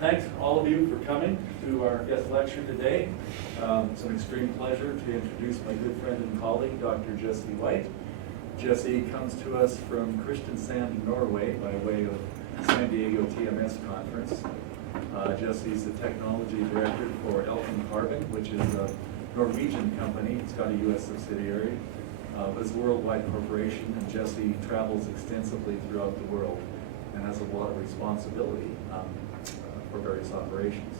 Thanks all of you for coming to our guest lecture today. It's an extreme pleasure to introduce my good friend and colleague, Dr. Jesse White. Jesse comes to us from Kristiansand, Norway, by way of San Diego TMS conference. Jesse's the technology director for Elkem Carbon, which is a Norwegian company. It's got a U.S. subsidiary, but it's a worldwide corporation, and Jesse travels extensively throughout the world and has a lot of responsibility for various operations.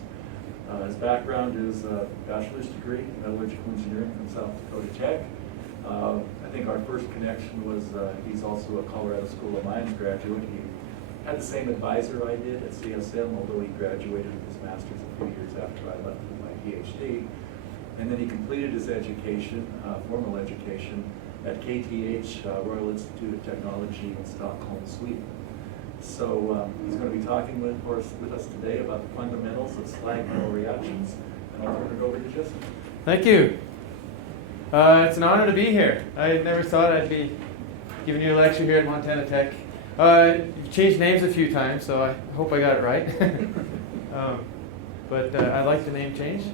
His background is a bachelor's degree in metallurgical engineering from South Dakota Tech. I think our first connection was he's also a Colorado School of Mines graduate. He had the same advisor I did at CSM, although he graduated with his master's a few years after I left with my PhD. And then he completed his education, formal education, at KTH, Royal Institute of Technology in Stockholm, Sweden. So he's going to be talking with us today about the fundamentals of slag-metal reactions, and I'll turn it over to Jesse. Thank you. It's an honor to be here. I never thought I'd be giving you a lecture here at Montana Tech. You've changed names a few times, so I hope I got it right. But I like the name change.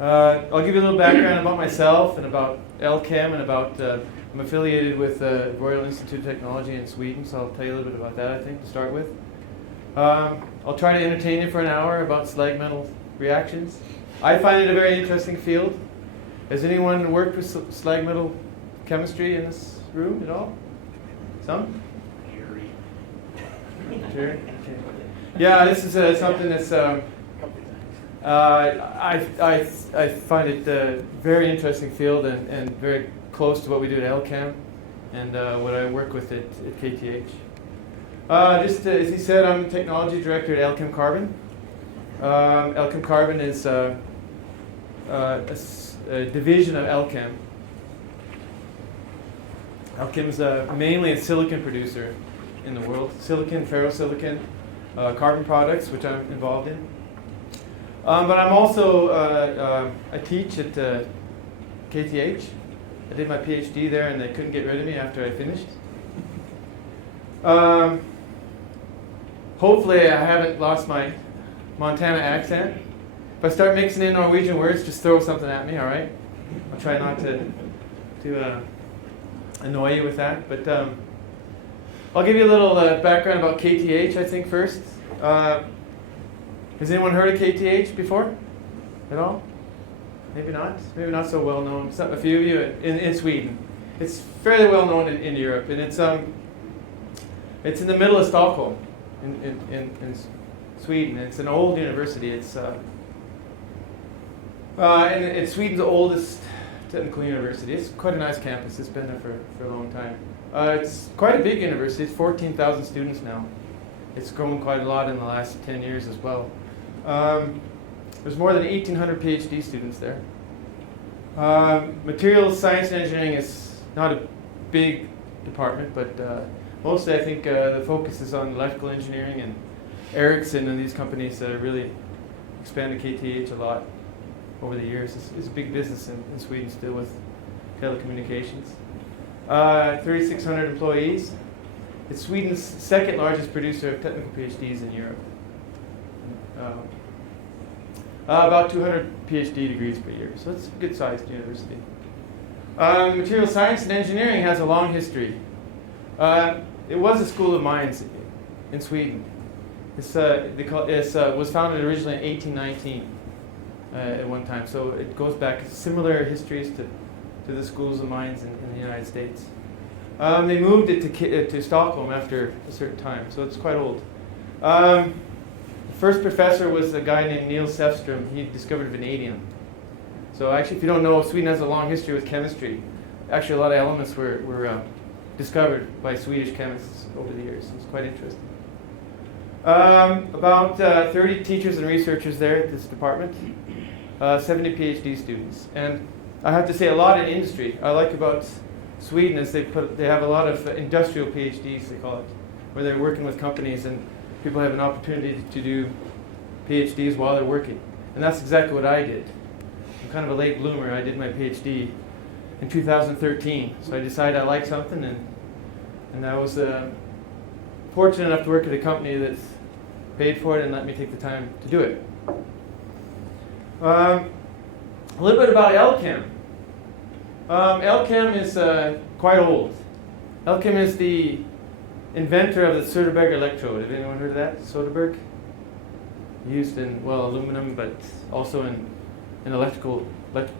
I'll give you a little background about myself and about Elkem and about I'm affiliated with the Royal Institute of Technology in Sweden, so I'll tell you a little bit about that, I think, to start with. I'll try to entertain you for an hour about slag-metal reactions. I find it a very interesting field. Has anyone worked with slag-metal chemistry in this room at all? Some? Sure. Okay. Yeah, this is something that's I find it a very interesting field and very close to what we do at Elkem and what I work with at KTH. Just as he said, I'm technology director at Elkem Carbon. Elkem Carbon is a division of Elkem. Elkem is mainly a silicon producer in the world. Silicon, ferrosilicon, carbon products, which I'm involved in. But I'm also, I teach at KTH. I did my PhD there and they couldn't get rid of me after I finished. Hopefully I haven't lost my Montana accent. If I start mixing in Norwegian words, just throw something at me, all right? I'll try not to annoy you with that. But I'll give you a little background about KTH, I think, first. Has anyone heard of KTH before? At all? Maybe not. Maybe not so well known. A few of you in Sweden. It's fairly well known in Europe, and it's in the middle of Stockholm, in Sweden. It's an old university. It's and it's Sweden's oldest technical university. It's quite a nice campus. It's been there for a long time. It's quite a big university. It's 14,000 students now. It's grown quite a lot in the last 10 years as well. There's more than 1,800 PhD students there. Materials science and engineering is not a big department, but mostly I think the focus is on electrical engineering, and Ericsson and these companies really expanded KTH a lot over the years. It's a big business in Sweden still with telecommunications. 3,600 employees. It's Sweden's second largest producer of technical PhDs in Europe. About 200 PhD degrees per year, so it's a good-sized university. Material science and engineering has a long history. It was a school of mines in Sweden. It was founded originally in 1819 at one time, so it goes back similar histories to the schools of mines in the United States. They moved it to Stockholm after a certain time, so it's quite old. The first professor was a guy named Niels Sefström. He discovered vanadium. So actually, if you don't know, Sweden has a long history with chemistry. Actually, a lot of elements were discovered by Swedish chemists over the years. It's quite interesting. About 30 teachers and researchers there at this department, 70 PhD students. And I have to say, a lot in industry. I like about Sweden is they have a lot of industrial PhDs, they call it, where they're working with companies and people have an opportunity to do PhDs while they're working. And that's exactly what I did. I'm kind of a late bloomer. I did my PhD in 2013. So I decided I liked something, and I was fortunate enough to work at a company that paid for it and let me take the time to do it. A little bit about Elkem. Elkem is quite old. Elkem is the inventor of the Soderberg electrode. Have anyone heard of that? Soderberg? Used in, well, aluminum, but also in electric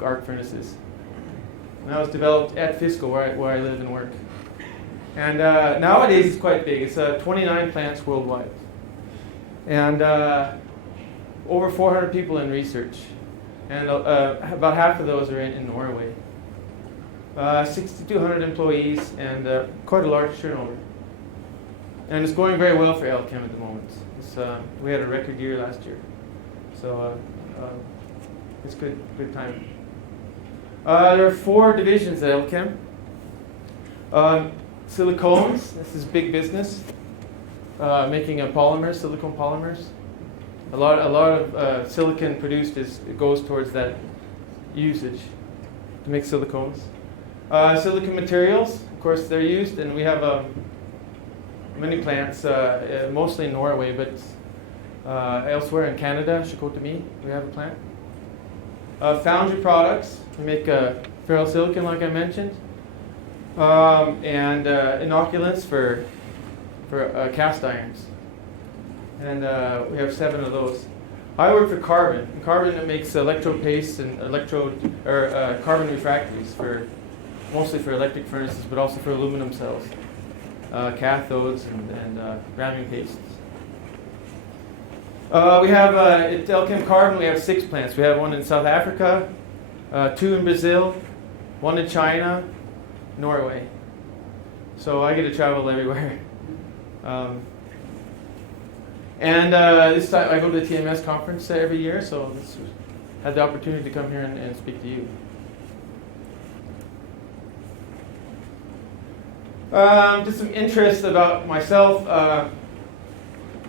arc furnaces. And that was developed at Fiscal, where I live and work. And nowadays it's quite big. It's 29 plants worldwide. And over 400 people in research. And about half of those are in Norway. 6,200 employees and quite a large turnover. And it's going very well for Elkem at the moment. We had a record year last year. So it's good time. There are 4 divisions at Elkem. Silicones, this is big business. Making polymers, silicone polymers. A lot of silicon produced goes towards that usage to make silicones. Silicon materials, of course, they're used, and we have many plants, mostly in Norway, but elsewhere in Canada, Chicoutimi, we have a plant. Foundry products, we make ferrosilicon, like I mentioned, and inoculants for cast irons. And we have 7 of those. I work for Carbon. Carbon that makes electrode pastes and carbon refractories mostly for electric furnaces, but also for aluminum cells, cathodes and ramming pastes. We have at Elkem Carbon. We have 6 plants. We have 1 in South Africa, 2 in Brazil, 1 in China, Norway. So I get to travel everywhere. This time I go to the TMS conference every year, so had the opportunity to come here and speak to you. Just some interest about myself.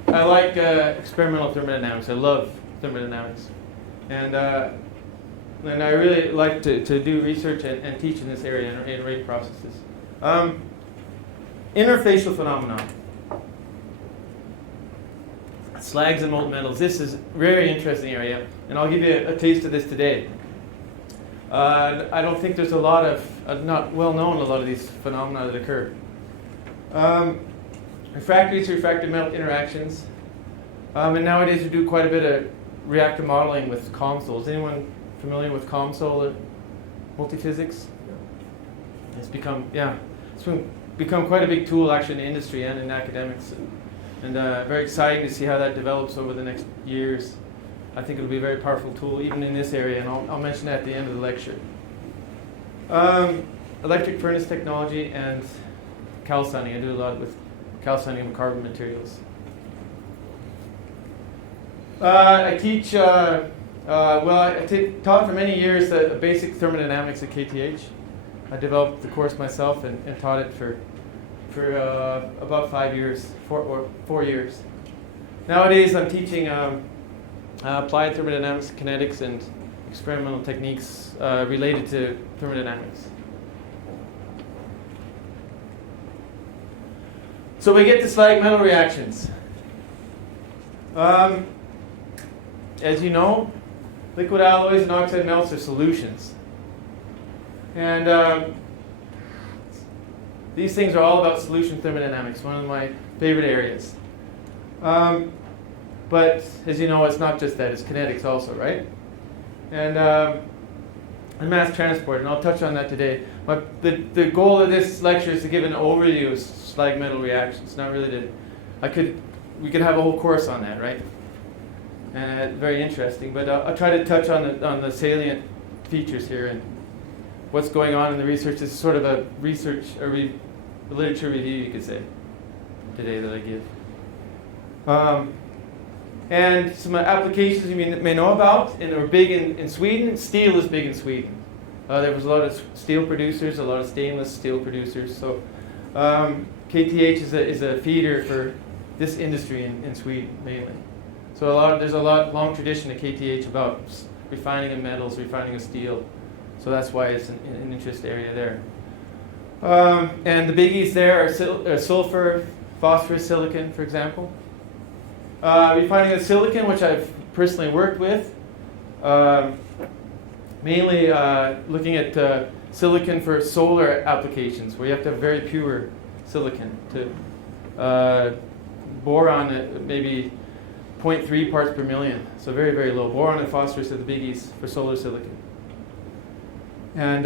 I like experimental thermodynamics. I love thermodynamics, and I really like to do research and teach in this area in rate processes. Interfacial phenomenon. Slags and molten metals. This is a very interesting area, and I'll give you a taste of this today. I don't think there's a lot of, not well known, a lot of these phenomena that occur. Refractory to refractory metal interactions. And nowadays we do quite a bit of reactor modeling with COMSOL. Is anyone familiar with COMSOL multiphysics? It's become quite a big tool actually in the industry and in academics. And very exciting to see how that develops over the next years. I think it'll be a very powerful tool even in this area, and I'll mention that at the end of the lecture. Electric furnace technology and calcining. I do a lot with calcining of carbon materials. I teach, I taught for many years the basic thermodynamics at KTH. I developed the course myself and taught it for about 4 years. Nowadays I'm teaching applied thermodynamics, kinetics, and experimental techniques related to thermodynamics. So we get to slag-metal reactions. As you know, liquid alloys and oxide melts are solutions. And these things are all about solution thermodynamics, one of my favorite areas. But as you know, it's not just that, it's kinetics also, right? And mass transport, and I'll touch on that today. But the goal of this lecture is to give an overview of slag-metal reactions, not really we could have a whole course on that, right? And very interesting, but I'll try to touch on the salient features here and what's going on in the research. This is sort of a literature review, you could say, today that I give. And some applications you may know about, and they're big in Sweden. Steel is big in Sweden. There was a lot of steel producers, a lot of stainless steel producers. So KTH is a feeder for this industry in Sweden mainly. So there's a long tradition at KTH about refining of metals, refining of steel. So that's why it's an interest area there. And the biggies there are sulfur, phosphorus, silicon, for example. Refining of silicon, which I've personally worked with. Mainly looking at silicon for solar applications, where you have to have very pure silicon to boron maybe 0.3 parts per million, so very, very low. Boron and phosphorus are the biggies for solar silicon. And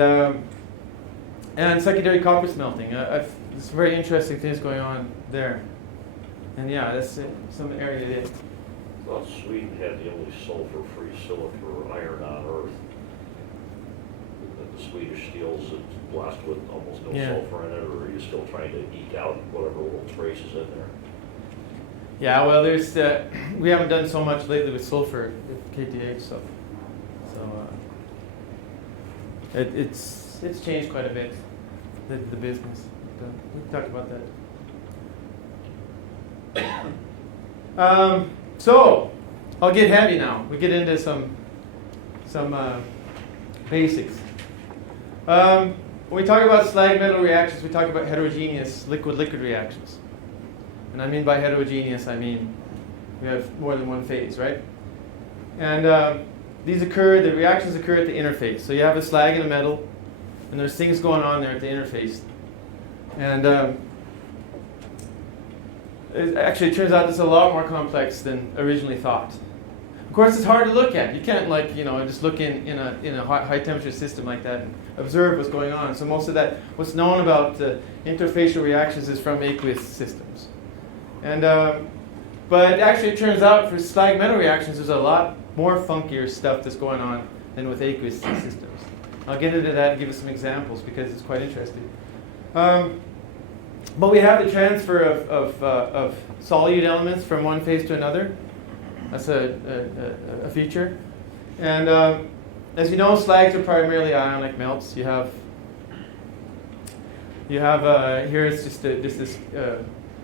secondary copper smelting. There's some very interesting things going on there. And yeah, that's some area there. Well, Sweden had the only sulfur-free silica or iron on Earth. The Swedish steels it's blasted with almost no sulfur in it, or are you still trying to eke out whatever little traces in there? Yeah, well, there's we haven't done so much lately with sulfur at KTH, so it's changed quite a bit, the business. We can talk about that. So I'll get heavy now. We get into some basics. When we talk about slag-metal reactions, we talk about heterogeneous liquid-liquid reactions. And I mean by heterogeneous, I mean we have more than one phase, right? And the reactions occur at the interface. So you have a slag and a metal, and there's things going on there at the interface. And it turns out it's a lot more complex than originally thought. Of course, it's hard to look at. You can't just look in a high temperature system like that and observe what's going on. So most of that, what's known about interfacial reactions is from aqueous systems. And but actually, it turns out for slag-metal reactions, there's a lot more funkier stuff that's going on than with aqueous systems. I'll get into that and give you some examples because it's quite interesting. But we have the transfer of solute elements from one phase to another. That's a feature. And as you know, slags are primarily ionic melts. You have here it's just this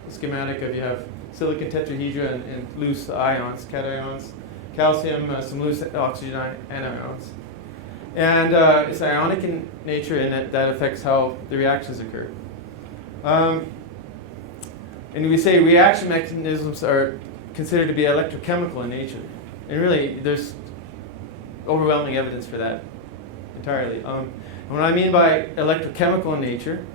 schematic of you have silicon tetrahedra and loose ions, cations, calcium, some loose oxygen anions. And it's ionic in nature, and that affects how the reactions occur. And we say reaction mechanisms are considered to be electrochemical in nature. And really, there's overwhelming evidence for that entirely. And what I mean by electrochemical in nature,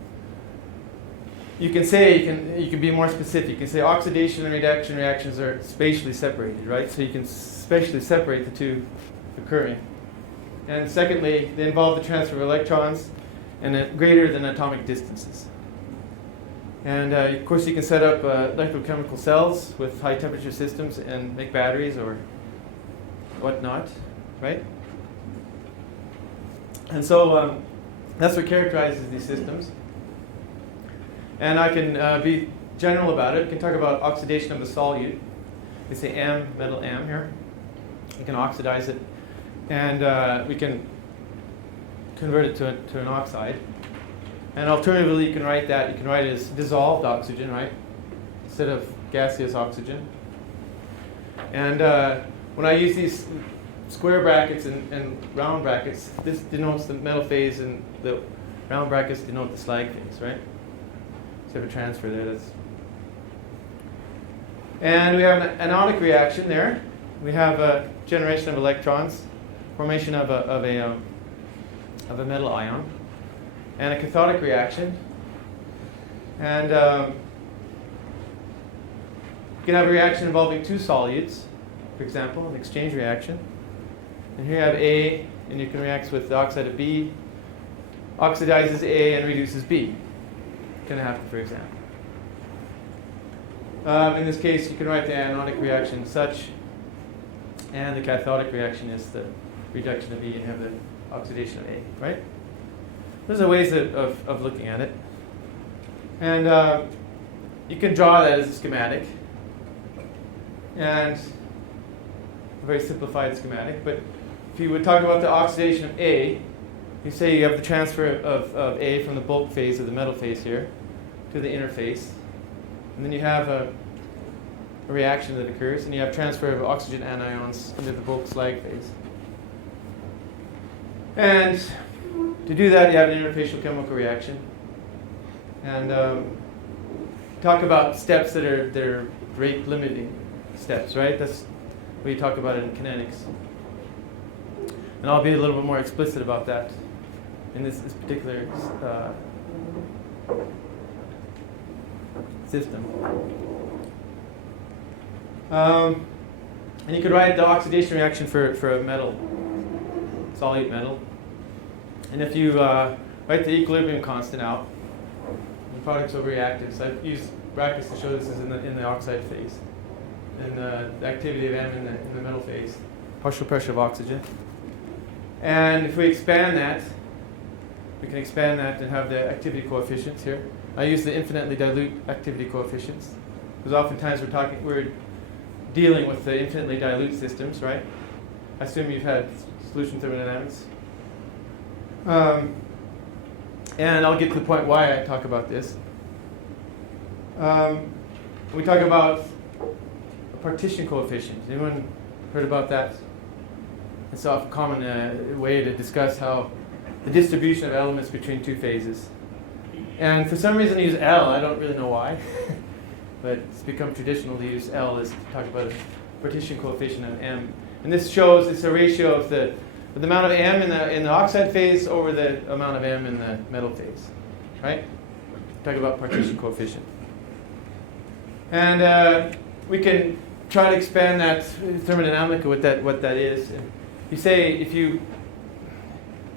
you can be more specific. You can say oxidation and reduction reactions are spatially separated, right? So you can spatially separate the two occurring. And secondly, they involve the transfer of electrons and at greater than atomic distances. And of course, you can set up electrochemical cells with high temperature systems and make batteries or whatnot, right? And so that's what characterizes these systems. And I can be general about it. We can talk about oxidation of a solute. We say metal M here. We can oxidize it, and we can convert it to an oxide. And alternatively, you can write that. You can write it as dissolved oxygen, right, instead of gaseous oxygen. And when I use these square brackets and round brackets, this denotes the metal phase, and the round brackets denote the slag phase, right? So you have a transfer there. And we have an anionic reaction there. We have a generation of electrons, formation of a metal ion, and a cathodic reaction. And you can have a reaction involving two solutes, for example, an exchange reaction. And here you have A, and you can react with the oxide of B, oxidizes A and reduces B. Can happen, for example. In this case, you can write the anionic reaction as such, and the cathodic reaction is the reduction of E and have the oxidation of A, right? Those are ways of looking at it. And you can draw that as a schematic, and a very simplified schematic. But if you would talk about the oxidation of A, you say you have the transfer of A from the bulk phase of the metal phase here to the interface. And then you have a reaction that occurs, and you have transfer of oxygen anions into the bulk slag phase. And to do that, you have an interfacial chemical reaction. And talk about steps that are rate limiting. steps, right? That's what you talk about it in kinetics. And I'll be a little bit more explicit about that in this particular system. And you could write the oxidation reaction for a metal, solute metal. And if you write the equilibrium constant out, the products will reactive. So I've used brackets to show this is in the oxide phase, and the activity of M in the metal phase, partial pressure of oxygen. And if we expand that, we can expand that and have the activity coefficients here. I use the infinitely dilute activity coefficients because oftentimes we're dealing with the infinitely dilute systems, right? I assume you've had solution thermodynamics. And I'll get to the point why I talk about this. We talk about a partition coefficient. Anyone heard about that? It's a common way to discuss how the distribution of elements between two phases. And for some reason I use L. I don't really know why. But it's become traditional to use L as to talk about a partition coefficient of M. And this shows it's a ratio of the amount of M in the oxide phase over the amount of M in the metal phase, right? Talk about partition coefficient. And we can try to expand that thermodynamically what that is. And you say if you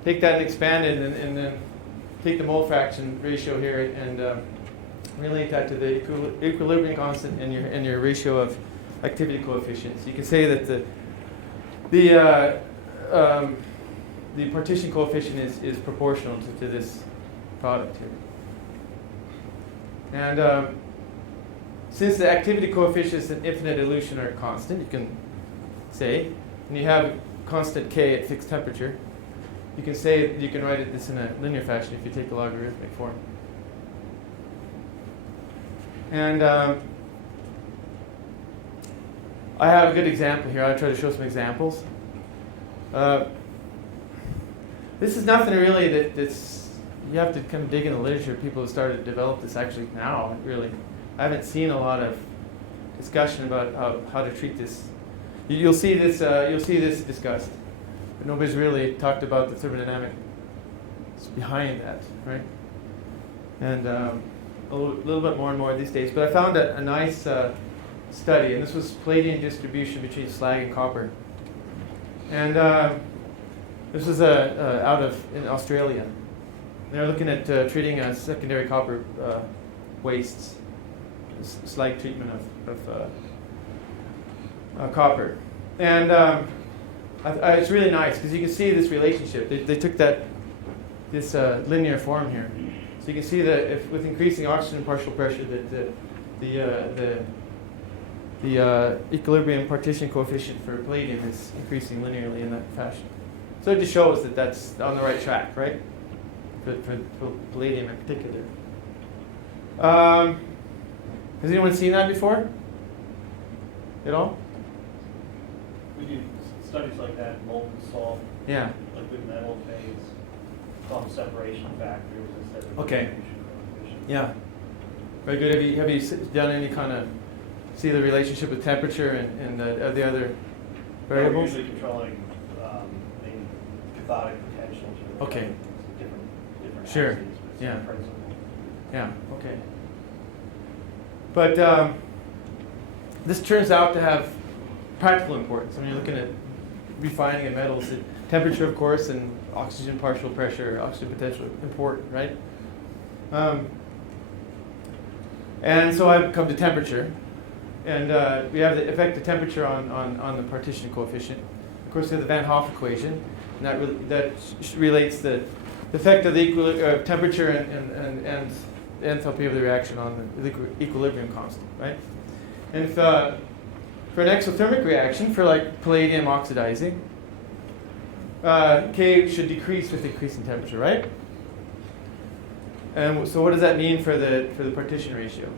take that and expand it and then take the mole fraction ratio here and relate that to the equilibrium constant and your ratio of activity coefficients. You can say that the partition coefficient is proportional to this product here. And since the activity coefficients in infinite dilution are constant, you can say, and you have constant K at fixed temperature, you can say you can write this in a linear fashion if you take the logarithmic form. And I have a good example here. I'll try to show some examples. This is nothing really that's you have to kind of dig in the literature. People have started to develop this actually now. Really, I haven't seen a lot of discussion about how to treat this. You'll see this. You'll see this discussed, but nobody's really talked about the thermodynamics behind that, right? And a little bit more and more these days. But I found a nice study, and this was palladium distribution between slag and copper. And this was out in Australia. They're looking at treating secondary copper wastes, slag treatment of copper. And it's really nice because you can see this relationship. They took this linear form here. So you can see that if with increasing oxygen partial pressure that the equilibrium partition coefficient for palladium is increasing linearly in that fashion. So it just shows that that's on the right track, right? For palladium in particular. Has anyone seen that before? At all? We do studies like that in molten salt, Yeah. liquid metal phase, called separation factors instead of Okay. distribution coefficient. Yeah. Very good. Have you done any kind of see the relationship with temperature and the other We're variables? usually controlling maybe cathodic potentials or Okay. different Sure. acids, but same Yeah. principle. Yeah, okay. But this turns out to have practical importance. When you're looking at refining of metals, temperature, of course, and oxygen partial pressure, oxygen potential, important, right? And so I've come to temperature. And we have the effect of temperature on the partition coefficient. Of course, we have the Van Hoff equation, and that relates the effect of the temperature and the enthalpy of the reaction on the equilibrium constant, right? And if, for an exothermic reaction, for like palladium oxidizing, K should decrease with increasing temperature, right? And so what does that mean for the partition ratio?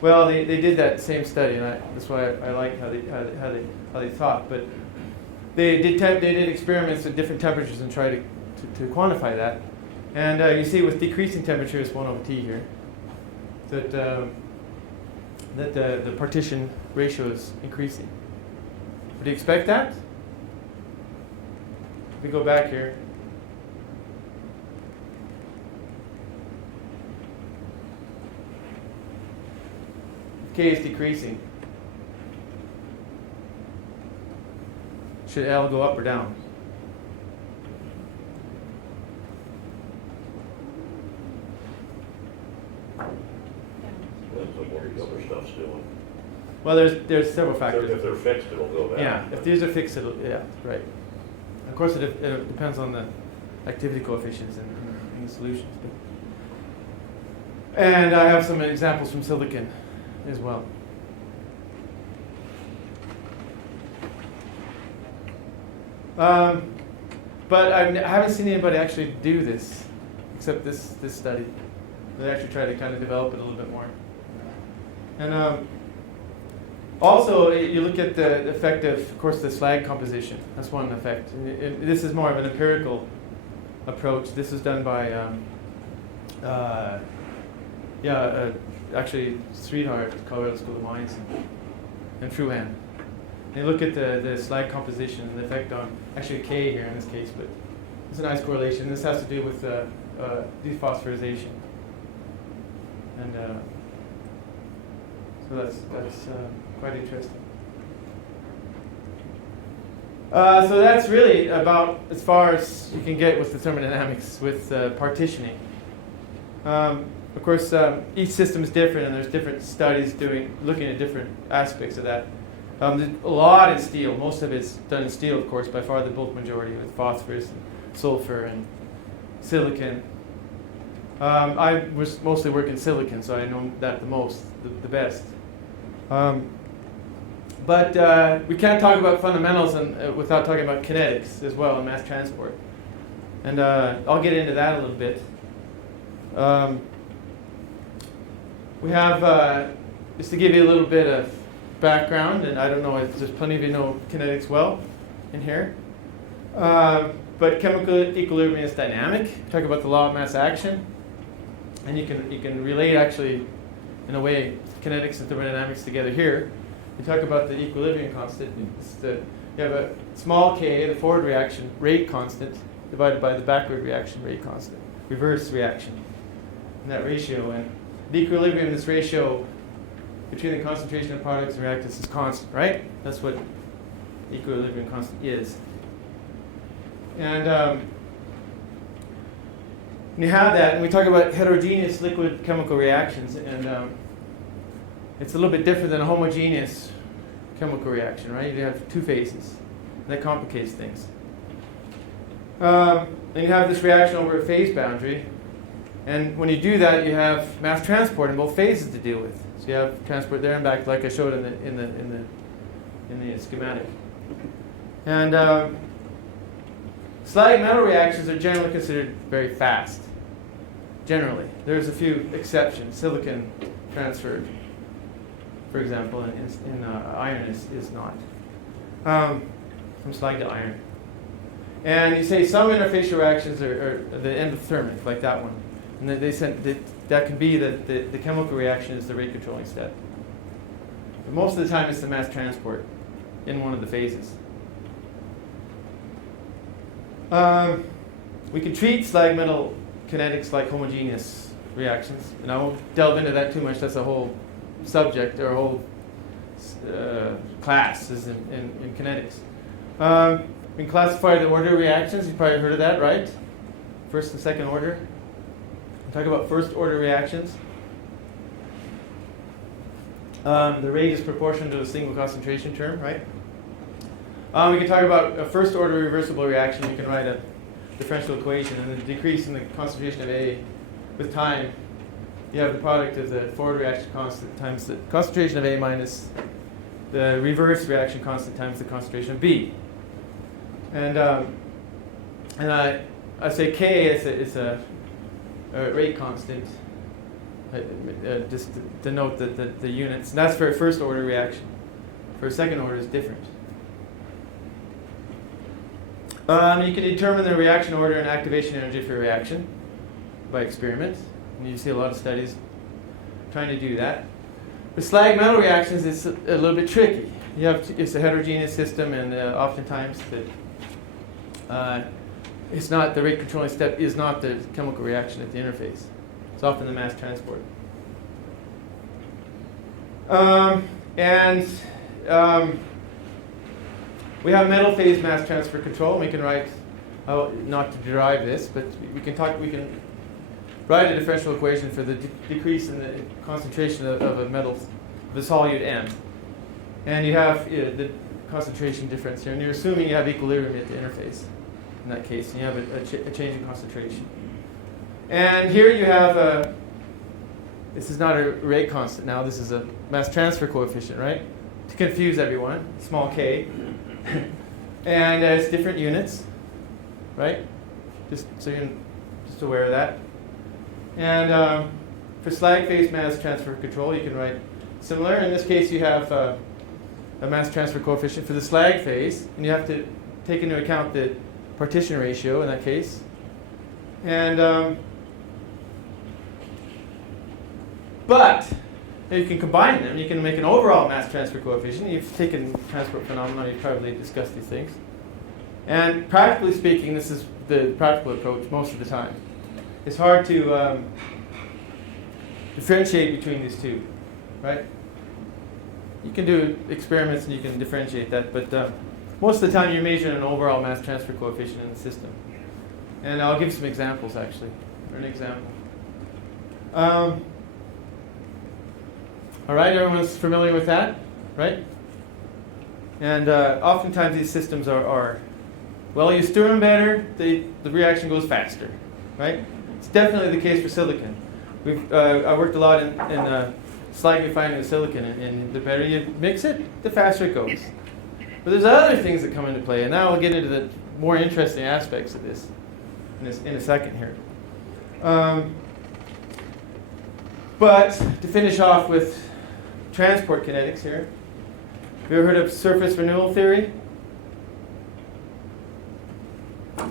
Well, they did that same study, and that's why I like how they thought. But they did experiments at different temperatures and tried to quantify that. And you see, with decreasing temperature, it's 1 over T here. that the partition ratio is increasing. Would you expect that? If we go back here. K is decreasing. Should L go up or down? Depends on what the other stuff's doing. Well, there's several factors. If they're fixed, it'll go down. Yeah, if these are fixed, it'll, yeah, right. Of course, it depends on the activity coefficients in the solutions. And I have some examples from silicon as well. But I haven't seen anybody actually do this, except this study. They actually try to kind of develop it a little bit more. And also, you look at the effect of course, the slag composition. That's one effect. And this is more of an empirical approach. This is done by, actually, Sridhar at Colorado School of Mines and Fruhan. And you look at the slag composition and the effect on, actually K here in this case, but it's a nice correlation. This has to do with dephosphorization. And so that's quite interesting. So that's really about as far as you can get with the thermodynamics with partitioning. Of course, each system is different, and there's different studies looking at different aspects of that. There's a lot in steel. Most of it's done in steel, of course, by far the bulk majority, with phosphorus, and sulfur, and silicon. I was mostly working silicon, so I know that the best. But we can't talk about fundamentals without talking about kinetics as well and mass transport. And I'll get into that a little bit. We have, just to give you a little bit of background, and I don't know if there's plenty of you know kinetics well in here. But chemical equilibrium is dynamic. Talk about the law of mass action. And you can relate actually, in a way, kinetics and thermodynamics together here. We talk about the equilibrium constant. You have a small k, the forward reaction rate constant, divided by the backward reaction rate constant, reverse reaction, and that ratio. And the equilibrium, this ratio between the concentration of products and reactants is constant, right? That's what equilibrium constant is. And you have that, and we talk about heterogeneous liquid chemical reactions, and it's a little bit different than a homogeneous chemical reaction, right? You have two phases. That complicates things. Then you have this reaction over a phase boundary, and when you do that, you have mass transport in both phases to deal with. So you have transport there and back, like I showed in the schematic. And slag-metal reactions are generally considered very fast. Generally, there's a few exceptions. Silicon transferred, for example, in iron is not from slag to iron. And you say some interfacial reactions are the endothermic, like that one. And then they said that can be that the chemical reaction is the rate controlling step. But most of the time it's the mass transport in one of the phases. We can treat slag-metal kinetics like homogeneous reactions. And I won't delve into that too much. That's a whole subject or a whole class is in kinetics. We can classify the order of reactions. You've probably heard of that, right? First and second order. Talk about first order reactions. The rate is proportional to a single concentration term, right? We can talk about a first order reversible reaction. You can write a differential equation, and the decrease in the concentration of A with time, you have the product of the forward reaction constant times the concentration of A minus the reverse reaction constant times the concentration of B. And I say K is a rate constant, just to denote the units. And that's for a first order reaction. For a second order, it's different. You can determine the reaction order and activation energy for a reaction by experiment. And you see a lot of studies trying to do that. With slag-metal reactions, it's a little bit tricky. It's a heterogeneous system, and oftentimes it's not the rate controlling step is not the chemical reaction at the interface. It's often the mass transport. We have metal phase mass transfer control. We can write, not to derive this, but we can write a differential equation for the decrease in the concentration of a metal, the solute M. And you have the concentration difference here, and you're assuming you have equilibrium at the interface. In that case, and you have a change in concentration. And here you have this is not a rate constant now, this is a mass transfer coefficient, right? To confuse everyone, small k. And it's different units, right? Just so you're just aware of that. And for slag phase mass transfer control, you can write similar. In this case, you have a mass transfer coefficient for the slag phase, and you have to take into account the partition ratio in that case. And but you can combine them. You can make an overall mass transfer coefficient. You've taken transport phenomena. You've probably discussed these things. And practically speaking, this is the practical approach most of the time. It's hard to differentiate between these two, right? You can do experiments and you can differentiate that, but most of the time you're measuring an overall mass transfer coefficient in the system. And I'll give some examples actually, or an example. All right, everyone's familiar with that, right? And oftentimes these systems are well, you stir them better, the reaction goes faster, right? It's definitely the case for silicon. I worked a lot in slag refining with silicon, and the better you mix it, the faster it goes. But there's other things that come into play, and now we'll get into the more interesting aspects of this in a second here. But to finish off with transport kinetics here, have you ever heard of surface renewal theory?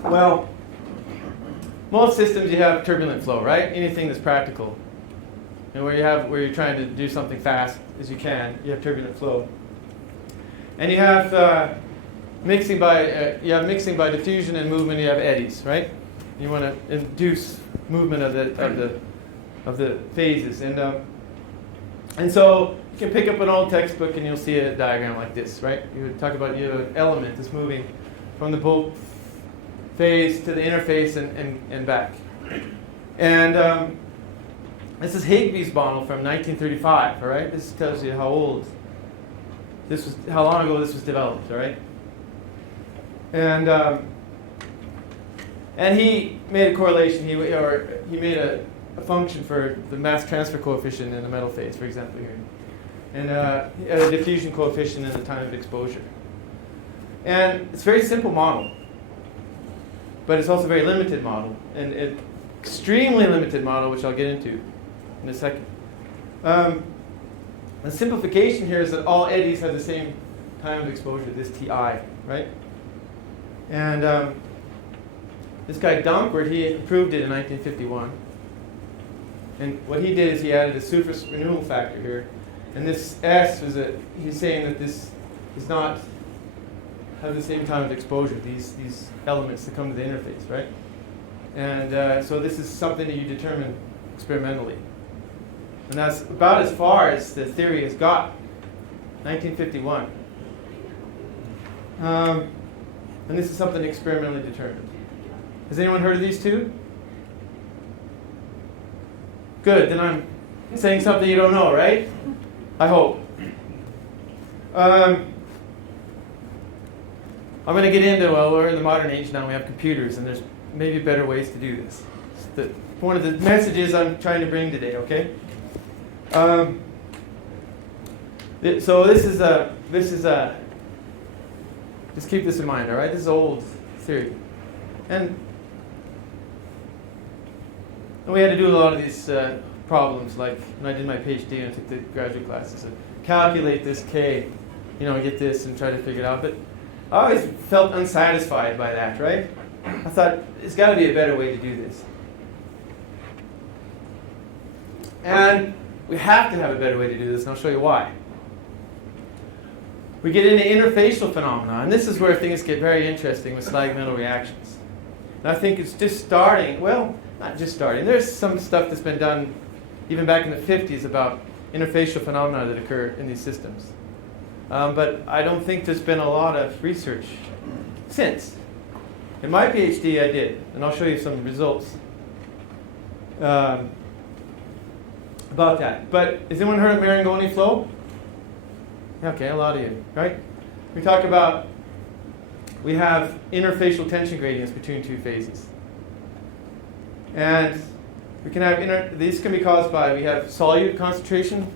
Well, most systems you have turbulent flow, right? Anything that's practical, and where you're trying to do something fast as you can, you have turbulent flow. And you have mixing by diffusion and movement. You have eddies, right? You want to induce movement of the phases, and so you can pick up an old textbook and you'll see a diagram like this, right? You would talk about you have an element that's moving from the bulk phase to the interface and back. And this is Higby's model from 1935. All right, this tells you how old this was, how long ago this was developed. All right, and he made a correlation. He made a function for the mass transfer coefficient in the metal phase, for example, here, and a diffusion coefficient in the time of exposure. And it's a very simple model, but it's also a very limited model, and an extremely limited model, which I'll get into in a second. The simplification here is that all eddies have the same time of exposure, this Ti, right? And this guy Dankworth, he proved it in 1951. And what he did is he added a surface renewal factor here. And this S was he's saying that this does not have the same time of exposure, these elements that come to the interface, right? And so this is something that you determine experimentally. And that's about as far as the theory has got, 1951. And this is something experimentally determined. Has anyone heard of these two? Good, then I'm saying something you don't know, right? I hope. I'm going to get into, well, we're in the modern age now, we have computers, and there's maybe better ways to do this. It's one of the messages I'm trying to bring today, okay? So this is just keep this in mind, all right? This is old theory. And we had to do a lot of these problems, like when I did my PhD and I took the graduate classes, and calculate this K, get this and try to figure it out. But I always felt unsatisfied by that, right? I thought, there's got to be a better way to do this. And we have to have a better way to do this, and I'll show you why. We get into interfacial phenomena, and this is where things get very interesting with slag-metal reactions. And I think it's just starting, well, not just starting. There's some stuff that's been done even back in the 50s about interfacial phenomena that occur in these systems. But I don't think there's been a lot of research since. In my PhD I did, and I'll show you some results about that. But has anyone heard of Marangoni flow? Okay, a lot of you, right? We talk about, we have interfacial tension gradients between two phases. And we can have, these can be caused by, we have solute concentration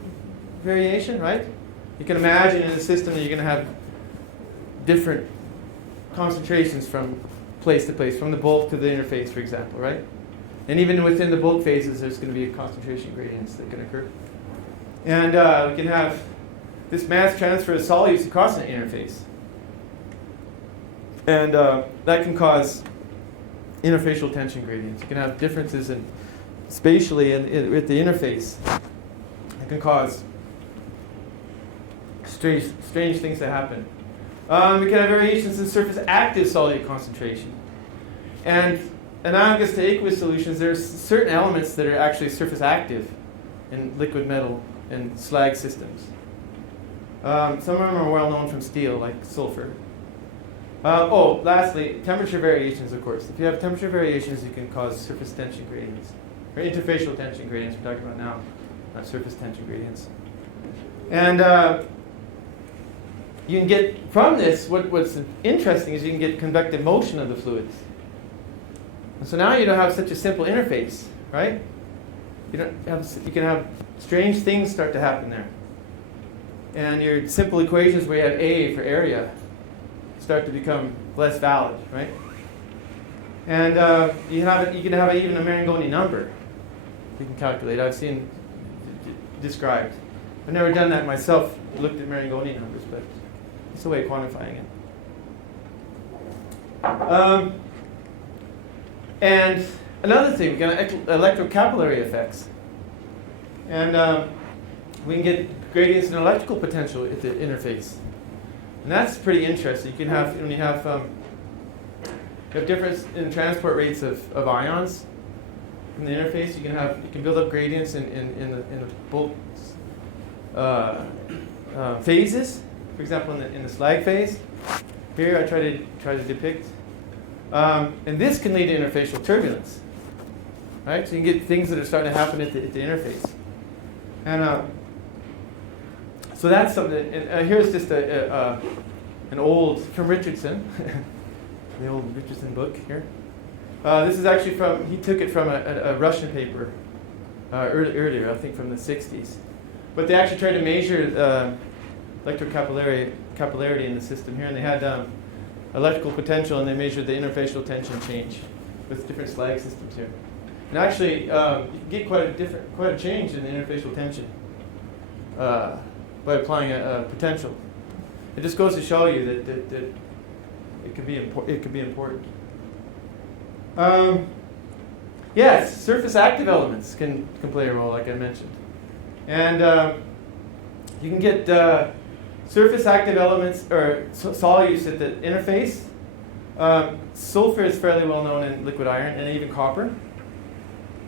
variation, right? You can imagine in a system that you're going to have different concentrations from place to place, from the bulk to the interface, for example, right? And even within the bulk phases, there's going to be concentration gradients that can occur. And we can have this mass transfer of solutes across an interface. And that can cause interfacial tension gradients. You can have differences in spatially with the interface. It can cause strange things to happen. We can have variations in surface active solute concentration. And analogous to aqueous solutions, there's certain elements that are actually surface active in liquid metal and slag systems. Some of them are well known from steel, like sulfur. Lastly, temperature variations, of course. If you have temperature variations, you can cause surface tension gradients. Or interfacial tension gradients we're talking about now, not surface tension gradients. And you can get, from this, what's interesting is you can get convective motion of the fluids. And so now you don't have such a simple interface, right? You can have strange things start to happen there. And your simple equations where you have A for area start to become less valid, right? And you can have even a Marangoni number you can calculate. I've seen described. I've never done that myself, looked at Marangoni numbers, but it's a way of quantifying it. And another thing, we get electrocapillary effects. And we can get gradients in electrical potential at the interface. And that's pretty interesting. You can have, when you have difference in transport rates of ions in the interface, you can build up gradients in the bulk phases. For example, in the slag phase, here I try to depict. And this can lead to interfacial turbulence, right? So you can get things that are starting to happen at the interface. And so that's something. And here's just an old from Richardson, the old Richardson book here. This is actually he took it from a Russian paper earlier, I think from the 60s. But they actually tried to measure electrocapillarity in the system here, and they had electrical potential, and they measured the interfacial tension change with different slag systems here. And actually, you can get quite a change in the interfacial tension by applying a potential. It just goes to show you that it could be important. Yes, surface active elements can play a role, like I mentioned, and you can get surface active elements or solutes at the interface. Sulfur is fairly well known in liquid iron, and even copper.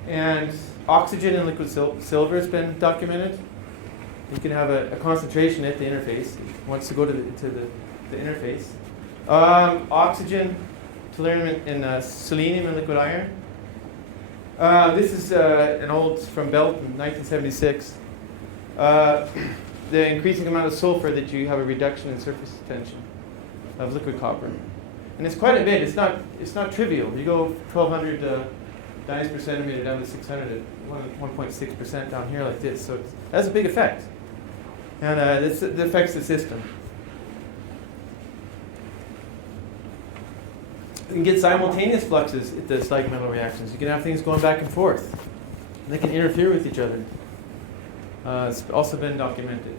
And oxygen in liquid silver has been documented. You can have a concentration at the interface. It wants to go to the interface. Oxygen, tellurium, and selenium in liquid iron. This is an old from Belt in 1976. The increasing amount of sulfur that you have a reduction in surface tension of liquid copper, and it's quite a bit. It's not trivial. You go 1,200 dynes per centimeter down to 600 at 1.6% down here like this. So it has a big effect, and it affects the system. You can get simultaneous fluxes at the slag-metal reactions. You can have things going back and forth. They can interfere with each other. It's also been documented.